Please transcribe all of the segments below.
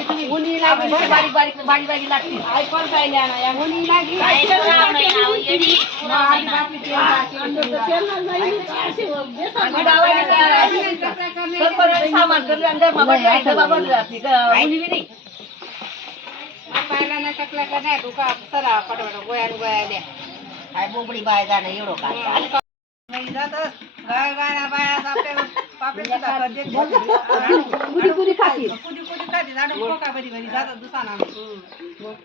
मुनी लागी बारीक बारीक बारीक बारीक लागते ऐकून पाहिल्या ना या मुनी लागी सामान करले अंदर मुनी बी नाही पाहिला ना टकला का नाही तुका चला पटपट गोया गोया द्या काय बोबडी बाय जाणं एवढं काय जातच गाय गाय बाया आपल्या पापे सुद्धा करते कुडी कुडी खाती झाडू कोका बरी बरी जातात दुसाना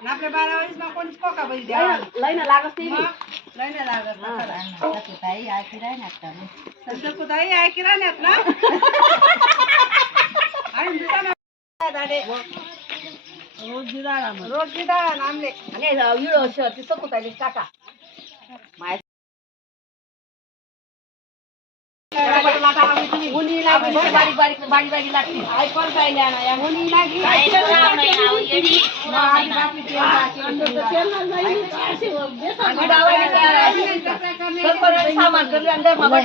आपल्या बारावारीच ना कोणीच कोका बरी द्या लयना लागत नाही लयना लागत ताई ऐकी राहण्यात का सकुताई ऐकी राहण्यात ना आणि दुसाना दाडे रोज गिदाळा नामले आणि विळो ती सकुताई टाका मुनी लागी बारीक बारीक बारीक बारीक लागते ऐकून पाहिल्या ना या मुनी लागी सामान करले अंदर मुनी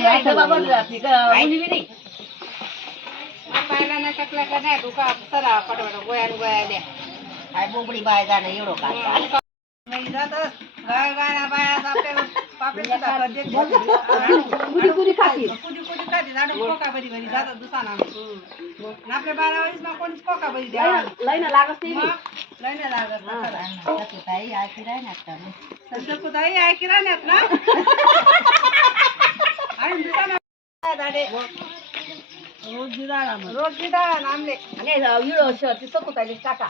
बी नाही पाहिला ना टकला का नाही तुका चला पटपट गोया गोया द्या काय बोबडी बाय जाणं एवढं काय जातच गाय गाय बाया आपल्या पापे सुद्धा करते कुडी कुडी खाती झाडू कोका बरी बरी जातात दुसाना आपल्या बारावारीच ना कोणीच कोका बरी द्या लयना लागत नाही लयना लागत सकुताई ऐकी राहण्यात का सकुताई ऐकी राहण्यात ना आणि दुसाना दाडे रोज गिदाळा नामले आणि विळो ती सकुताई टाका